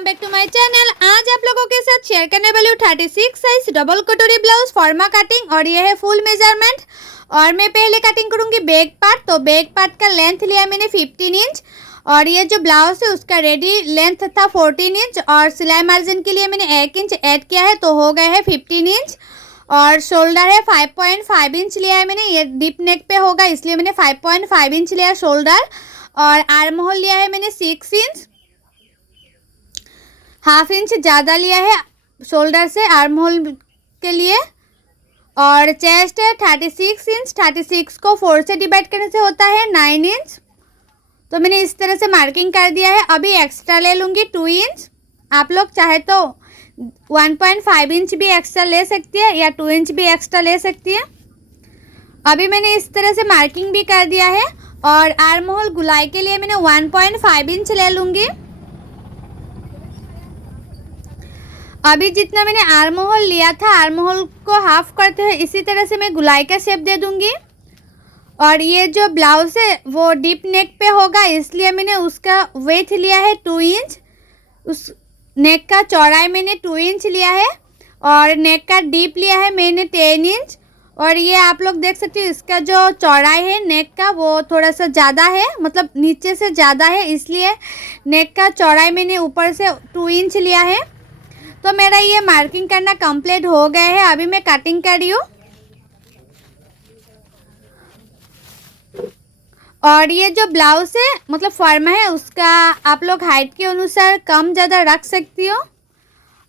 Welcome back to my channel. आज आप लोगों के साथ शेयर करने वाली हूँ 36 साइज डबल कटोरी ब्लाउज फॉर्मा कटिंग और ये है फुल मेजरमेंट। और मैं पहले कटिंग करूँगी बैक पार्ट। तो बैक पार्ट का लेंथ लिया मैंने 15 इंच और ये जो ब्लाउज है उसका रेडी लेंथ था 14 इंच और सिलाई मार्जिन के लिए मैंने 1 इंच ऐड किया है तो हो गया है 15 इंच। और शोल्डर है 5.5 इंच लिया है मैंने, ये डीप नेक पे होगा इसलिए मैंने 5.5 इंच लिया शोल्डर। और आर्म होल लिया है मैंने 6 इंच, हाफ इंच ज़्यादा लिया है शोल्डर से आर्म होल के लिए। और चेस्ट है 36 इंच, 36 को 4 से डिवाइड करने से होता है 9 इंच। तो मैंने इस तरह से मार्किंग कर दिया है। अभी एक्स्ट्रा ले लूँगी 2 इंच। आप लोग चाहे तो 1.5 इंच भी एक्स्ट्रा ले सकती है या 2 इंच भी एक्स्ट्रा ले सकती है। अभी मैंने इस तरह से मार्किंग भी कर दिया है। और आर्म होल गुलाई के लिए मैंने 1.5 इंच ले लूँगी। अभी जितना मैंने आर्म होल लिया था आर्म होल को हाफ करते हुए इसी तरह से मैं गुलाई का शेप दे दूँगी। और ये जो ब्लाउज है वो डीप नेक पे होगा इसलिए मैंने उसका वेथ लिया है 2 इंच। उस नेक का चौड़ाई मैंने 2 इंच लिया है और नेक का डीप लिया है मैंने 10 इंच। और ये आप लोग देख सकते हो इसका जो चौड़ाई है नेक का वो थोड़ा सा ज़्यादा है, मतलब नीचे से ज़्यादा है इसलिए नेक का चौड़ाई मैंने ऊपर से 2 इंच लिया है। तो मेरा ये मार्किंग करना कंप्लीट हो गया है। अभी मैं कटिंग कर रही हूँ। और ये जो ब्लाउज है मतलब फॉर्मा है उसका आप लोग हाइट के अनुसार कम ज़्यादा रख सकती हो।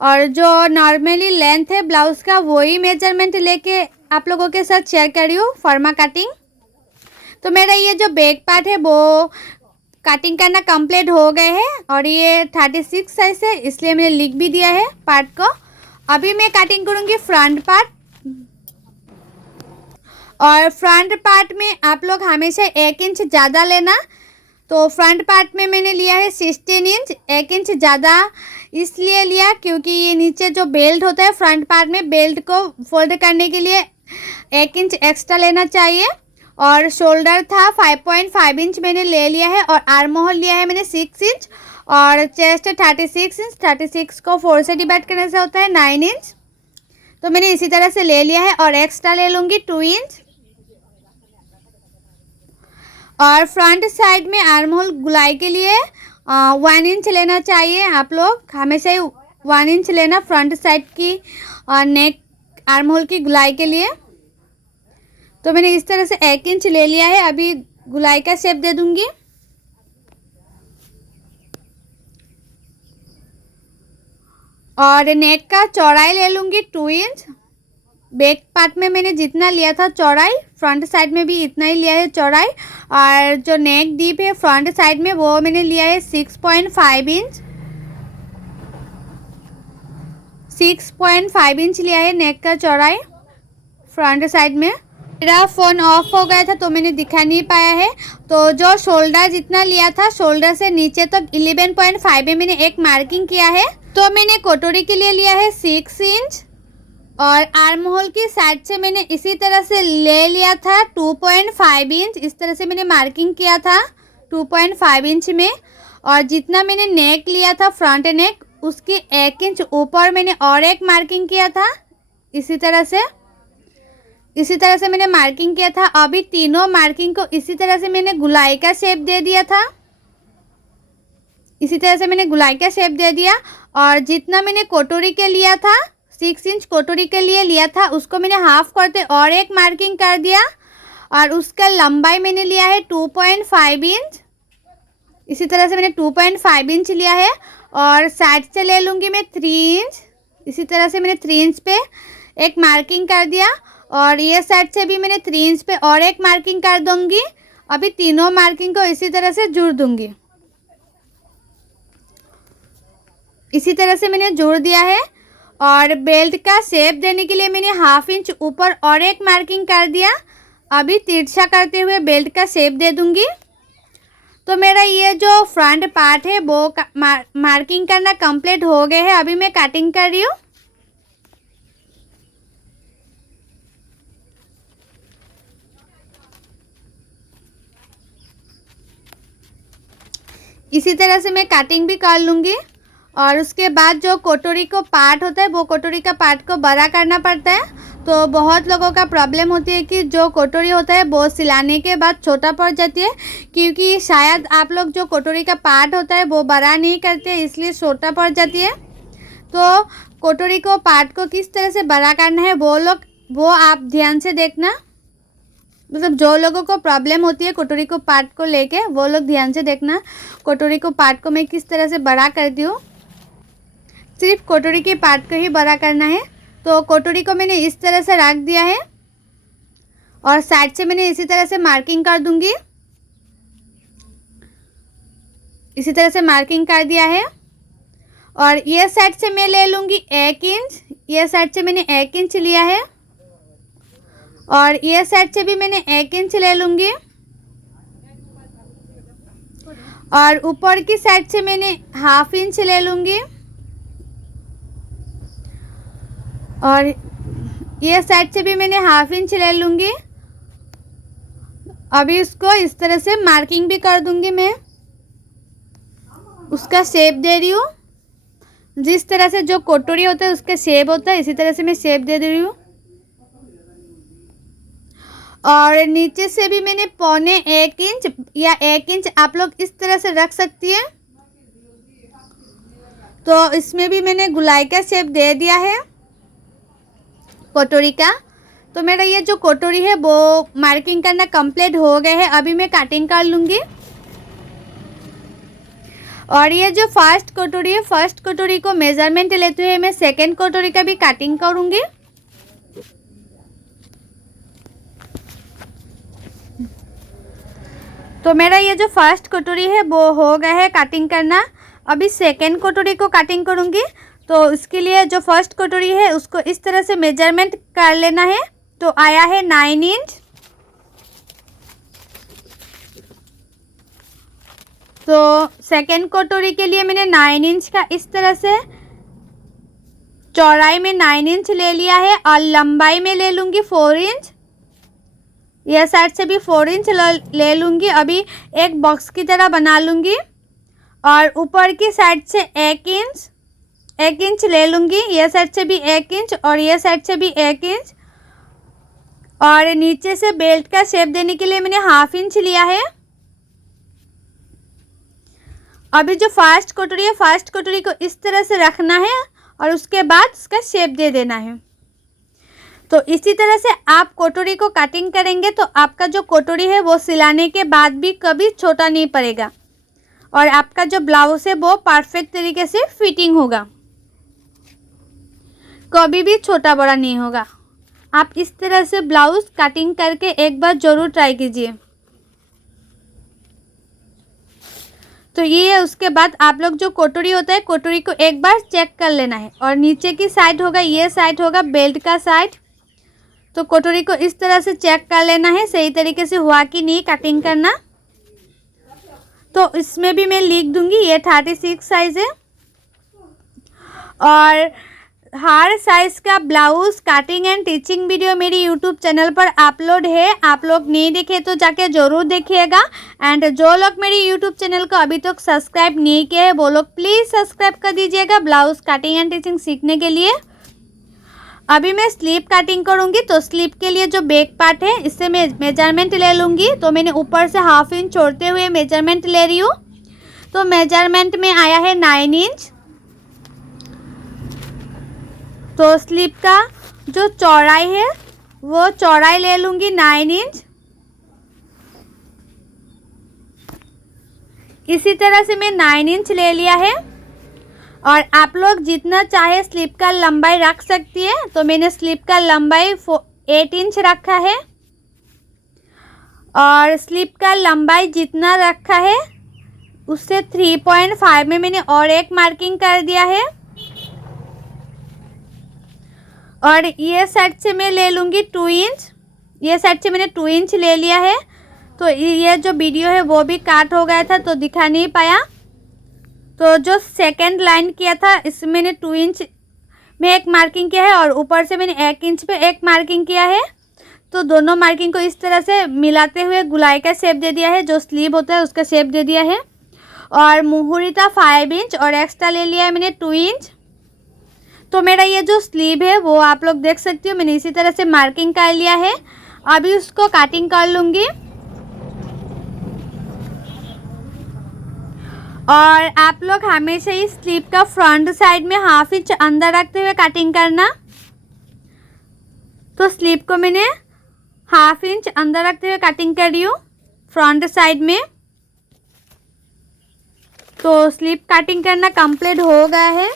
और जो नॉर्मली लेंथ है ब्लाउज का वही मेजरमेंट लेके आप लोगों के साथ शेयर कर रही हूँ फॉर्मा कटिंग। तो मेरा ये जो बैक पार्ट है वो कटिंग करना कंप्लीट हो गए है। और ये 36 साइज है इसलिए मैंने लिख भी दिया है पार्ट को। अभी मैं कटिंग करूँगी फ्रंट पार्ट। और फ्रंट पार्ट में आप लोग हमेशा 1 इंच ज़्यादा लेना। तो फ्रंट पार्ट में मैंने लिया है 16 इंच, 1 इंच ज़्यादा इसलिए लिया क्योंकि ये नीचे जो बेल्ट होता है फ्रंट पार्ट में बेल्ट को फोल्ड करने के लिए 1 इंच एक्स्ट्रा लेना चाहिए। और शोल्डर था 5.5 इंच मैंने ले लिया है और आर्म होल लिया है मैंने 6 इंच। और चेस्ट 36 इंच, 36 को 4 से डिवाइड करने से होता है 9 इंच। तो मैंने इसी तरह से ले लिया है और एक्स्ट्रा ले लूँगी 2 इंच। और फ्रंट साइड में आर्म होल गुलाई के लिए 1 इंच लेना चाहिए। आप लोग हमेशा ही 1 इंच लेना फ्रंट साइड की नेक आर्म होल की गुलाई के लिए। तो मैंने इस तरह से 1 इंच ले लिया है। अभी गुलाई का शेप दे दूंगी। और नेक का चौड़ाई ले लूँगी 2 इंच। बैक पार्ट में मैंने जितना लिया था चौड़ाई फ्रंट साइड में भी इतना ही लिया है चौड़ाई। और जो नेक डीप है फ्रंट साइड में वो मैंने लिया है 6.5 इंच। 6.5 इंच लिया है नेक का चौड़ाई फ्रंट साइड में। मेरा फ़ोन ऑफ हो गया था तो मैंने दिखा नहीं पाया है। तो जो शोल्डर जितना लिया था शोल्डर से नीचे तक 11.5 में मैंने एक मार्किंग किया है। तो मैंने कटोरी के लिए लिया है 6 इंच। और आर्म होल की साइड से मैंने इसी तरह से ले लिया था 2.5 इंच। इस तरह से मैंने मार्किंग किया था 2.5 इंच में। और जितना मैंने नेक लिया था फ्रंट नेक उसकी 1 इंच ऊपर मैंने और एक मार्किंग किया था इसी तरह से मैंने मार्किंग किया था। अभी तीनों मार्किंग को इसी तरह से मैंने गुलाई का शेप दे दिया था। इसी तरह से मैंने गुलाई का शेप दे दिया। और जितना मैंने कटोरी के लिया था 6 इंच कटोरी के लिए लिया था उसको मैंने हाफ करते और एक मार्किंग कर दिया। और उसका लंबाई मैंने लिया है 2.5 इंच। इसी तरह से मैंने 2.5 इंच लिया है। और साइड से ले लूँगी मैं 3 इंच। इसी तरह से मैंने 3 इंच पे एक मार्किंग कर दिया। और ये साइड से भी मैंने 3 इंच पे और एक मार्किंग कर दूँगी। अभी तीनों मार्किंग को इसी तरह से जोड़ दूँगी। इसी तरह से मैंने जोड़ दिया है। और बेल्ट का शेप देने के लिए मैंने हाफ इंच ऊपर और एक मार्किंग कर दिया। अभी तिरछा करते हुए बेल्ट का शेप दे दूंगी। तो मेरा ये जो फ्रंट पार्ट है वो मार्किंग करना कंप्लीट हो गया है। अभी मैं कटिंग कर रही हूँ। इसी तरह से मैं कटिंग भी कर लूँगी। और उसके बाद जो कटोरी को पार्ट होता है वो कटोरी का पार्ट को बड़ा करना पड़ता है। तो बहुत लोगों का प्रॉब्लम होती है कि जो कटोरी होता है वो सिलाने के बाद छोटा पड़ जाती है, क्योंकि शायद आप लोग जो कटोरी का पार्ट होता है वो बड़ा नहीं करते, इसलिए छोटा पड़ जाती है। तो कटोरी को पार्ट को किस तरह से बड़ा करना है वो आप ध्यान से देखना। मतलब जो लोगों को प्रॉब्लम होती है कटोरी को पार्ट को लेके वो लोग ध्यान से देखना। कटोरी को पार्ट को मैं किस तरह से बड़ा करती हूँ, सिर्फ कटोरी के पार्ट को ही बड़ा करना है। तो कटोरी को मैंने इस तरह से रख दिया है और साइड से मैंने इसी तरह से मार्किंग कर दूंगी। इसी तरह से मार्किंग कर दिया है और ये साइड से मैं ले लूँगी 1 इंच। ये साइड से मैंने 1 इंच लिया है और ये साइड से भी मैंने 1 इंच ले लूँगी और ऊपर की साइड से मैंने 1/2 इंच ले लूँगी और ये साइड से भी मैंने 1/2 इंच ले लूँगी। अभी इसको इस तरह से मार्किंग भी कर दूँगी, मैं उसका शेप दे रही हूँ। जिस तरह से जो कटोरी होता है उसका शेप होता है, इसी तरह से मैं शेप दे रही हूँ। और नीचे से भी मैंने 1.25 इंच या 1 इंच आप लोग इस तरह से रख सकती है। तो इसमें भी मैंने गुलाई का शेप दे दिया है कटोरी का। तो मेरा ये जो कटोरी है वो मार्किंग करना कंप्लीट हो गया है। अभी मैं कटिंग कर लूँगी। और ये जो फर्स्ट कटोरी है, फर्स्ट कटोरी को मेजरमेंट लेते हुए मैं सेकंड कटोरी का भी कटिंग करूँगी। तो मेरा ये जो फर्स्ट कटोरी है वो हो गया है कटिंग करना। अभी सेकंड कटोरी को कटिंग करूँगी। तो इसके लिए जो फर्स्ट कटोरी है उसको इस तरह से मेजरमेंट कर लेना है। तो आया है 9 इंच। तो सेकंड कटोरी के लिए मैंने 9 इंच का इस तरह से चौड़ाई में 9 इंच ले लिया है और लंबाई में ले लूँगी 4 इंच। यह साइड से भी 4 इंच ले लूँगी। अभी एक बॉक्स की तरह बना लूँगी और ऊपर की साइड से 1 इंच ले लूँगी। यह साइड से भी 1 इंच और यह साइड से भी 1 इंच। और नीचे से बेल्ट का शेप देने के लिए मैंने 1/2 इंच लिया है। अभी जो फर्स्ट कटोरी है, फर्स्ट कटोरी को इस तरह से रखना है और उसके बाद उसका शेप दे देना है। तो इसी तरह से आप कटोरी को कटिंग करेंगे तो आपका जो कटोरी है वो सिलाने के बाद भी कभी छोटा नहीं पड़ेगा और आपका जो ब्लाउज है वो परफेक्ट तरीके से फिटिंग होगा, कभी भी छोटा बड़ा नहीं होगा। आप इस तरह से ब्लाउज कटिंग करके एक बार ज़रूर ट्राई कीजिए। तो ये है। उसके बाद आप लोग जो कटोरी होता है कटोरी को एक बार चेक कर लेना है और नीचे की साइड होगा, ये साइड होगा बेल्ट का साइड। तो कटोरी को इस तरह से चेक कर लेना है सही तरीके से हुआ कि नहीं कटिंग करना। तो इसमें भी मैं लिख दूंगी ये 36 साइज़ है और हर साइज़ का blouse cutting and teaching video मेरी यूट्यूब चैनल पर अपलोड है। आप लोग नहीं देखे तो जाके ज़रूर देखिएगा। एंड जो लोग मेरी यूट्यूब चैनल को अभी तक सब्सक्राइब नहीं किए हैं वो लोग प्लीज़ सब्सक्राइब कर दीजिएगा ब्लाउज़ कटिंग एंड टीचिंग सीखने के लिए। अभी मैं स्लीव कटिंग करूँगी। तो स्लीव के लिए जो बैक पार्ट है इससे मैं मेजरमेंट ले लूँगी। तो मैंने ऊपर से 1/2 इंच छोड़ते हुए मेजरमेंट ले रही हूँ। तो मेजरमेंट में आया है 9 इंच। तो स्लीव का जो चौड़ाई है वो चौड़ाई ले लूँगी 9 इंच। इसी तरह से मैं 9 इंच ले लिया है और आप लोग जितना चाहे स्लीव का लंबाई रख सकती है। तो मैंने स्लीव का लंबाई 8 इंच रखा है और स्लीव का लंबाई जितना रखा है उससे 3.5 में मैंने और एक मार्किंग कर दिया है। और ये साइड से मैं ले लूँगी 2 इंच। ये साइड से मैंने 2 इंच ले लिया है। तो ये जो वीडियो है वो भी काट हो गया था तो दिखा नहीं पाया। तो जो सेकंड लाइन किया था इसमें मैंने 2 इंच में एक मार्किंग किया है और ऊपर से मैंने 1 इंच पे एक मार्किंग किया है। तो दोनों मार्किंग को इस तरह से मिलाते हुए गुलाई का शेप दे दिया है, जो स्लीव होता है उसका शेप दे दिया है। और मुहूरी था 5 इंच और एक्स्ट्रा ले लिया है मैंने 2 इंच। तो मेरा ये जो स्लीव है वो आप लोग देख सकते हो, मैंने इसी तरह से मार्किंग कर लिया है। अभी उसको कटिंग कर लूँगी। और आप लोग हमेशा ही स्लीव का फ्रंट साइड में 1/2 इंच अंदर रखते हुए कटिंग करना। तो स्लीव को मैंने 1/2 इंच अंदर रखते हुए कटिंग कर रही हूँ फ्रंट साइड में। तो स्लीव कटिंग करना कंप्लीट हो गया है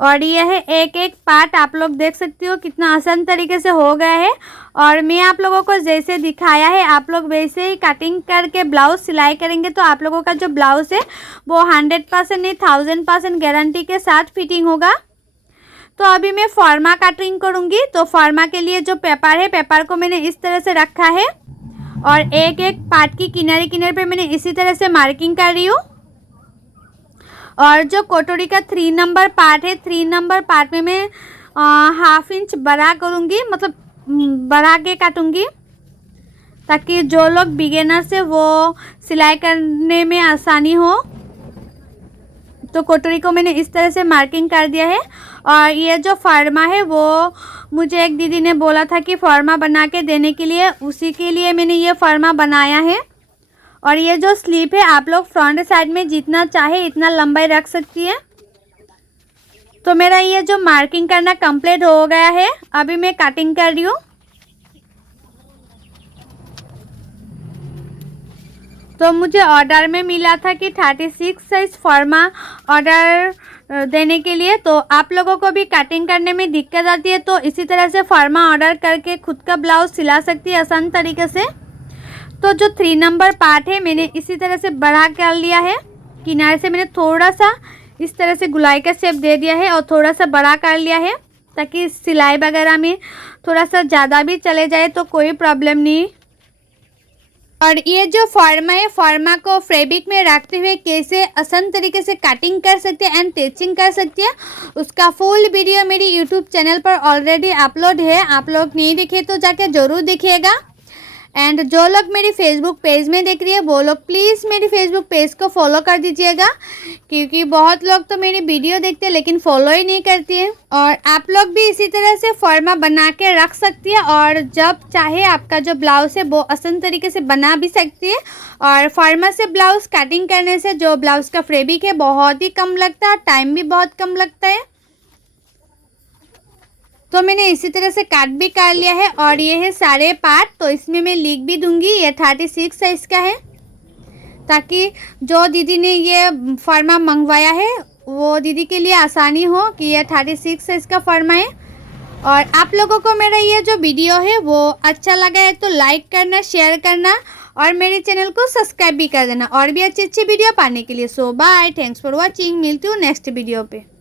और ये है एक एक पार्ट, आप लोग देख सकते हो कितना आसान तरीके से हो गया है। और मैं आप लोगों को जैसे दिखाया है आप लोग वैसे ही कटिंग करके ब्लाउज सिलाई करेंगे तो आप लोगों का जो ब्लाउज है वो 100% नहीं 1000% गारंटी के साथ फिटिंग होगा। तो अभी मैं फॉर्मा कटिंग करूँगी। तो फॉर्मा के लिए जो पेपर है, पेपर को मैंने इस तरह से रखा है और एक एक पार्ट की किनारे किनारे पे मैंने इसी तरह से मार्किंग कर रही हूँ। और जो कटोरी का 3 नंबर पार्ट है, 3 नंबर पार्ट में मैं 1/2 इंच बड़ा करूँगी, मतलब बढ़ा के काटूँगी ताकि जो लोग बिगिनर्स है वो सिलाई करने में आसानी हो। तो कटोरी को मैंने इस तरह से मार्किंग कर दिया है। और ये जो फॉर्मा है वो मुझे एक दीदी ने बोला था कि फॉर्मा बना के देने के लिए, उसी के लिए मैंने ये फॉर्मा बनाया है। और ये जो स्लीव है आप लोग फ्रंट साइड में जितना चाहे इतना लंबाई रख सकती है। तो मेरा ये जो मार्किंग करना कंप्लीट हो गया है, अभी मैं कटिंग कर रही हूँ। तो मुझे ऑर्डर में मिला था कि 36 साइज फॉर्मा ऑर्डर देने के लिए। तो आप लोगों को भी कटिंग करने में दिक्कत आती है तो इसी तरह से फॉर्मा ऑर्डर करके खुद का ब्लाउज सिला सकती है आसान तरीके से। तो जो 3 नंबर पार्ट है मैंने इसी तरह से बढ़ा कर लिया है, किनारे से मैंने थोड़ा सा इस तरह से गुलाई का शेप दे दिया है और थोड़ा सा बड़ा कर लिया है ताकि सिलाई वगैरह में थोड़ा सा ज़्यादा भी चले जाए तो कोई प्रॉब्लम नहीं। और ये जो फॉर्मा है, फॉर्मा को फैब्रिक में रखते हुए कैसे आसान तरीके से कटिंग कर सकते हैं एंड टेचिंग कर सकते हैं, उसका फुल वीडियो मेरी यूट्यूब चैनल पर ऑलरेडी अपलोड है। आप लोग नहीं देखे तो जाके ज़रूर देखिएगा। एंड जो लोग मेरी फेसबुक पेज में देख रही है वो लोग प्लीज़ मेरी फेसबुक पेज को फॉलो कर दीजिएगा, क्योंकि बहुत लोग तो मेरी वीडियो देखते हैं लेकिन फॉलो ही नहीं करती है। और आप लोग भी इसी तरह से फॉर्मा बना के रख सकती है और जब चाहे आपका जो ब्लाउज है वो आसान तरीके से बना भी सकती है। और फॉर्मा से ब्लाउज कटिंग करने से जो ब्लाउज का फैब्रिक है बहुत ही कम लगता है, टाइम भी बहुत कम लगता है। तो मैंने इसी तरह से काट भी कर लिया है और ये है सारे पार्ट। तो इसमें मैं लिख भी दूंगी ये 36 साइज़ का है ताकि जो दीदी ने ये फॉर्मा मंगवाया है वो दीदी के लिए आसानी हो कि ये 36 साइज़ का फॉर्मा है। और आप लोगों को मेरा ये जो वीडियो है वो अच्छा लगा है तो लाइक करना, शेयर करना और मेरे चैनल को सब्सक्राइब भी कर देना और भी अच्छी अच्छी वीडियो पाने के लिए। सो बाय, थैंक्स फॉर वॉचिंग। मिलती हूँ नेक्स्ट वीडियो पे।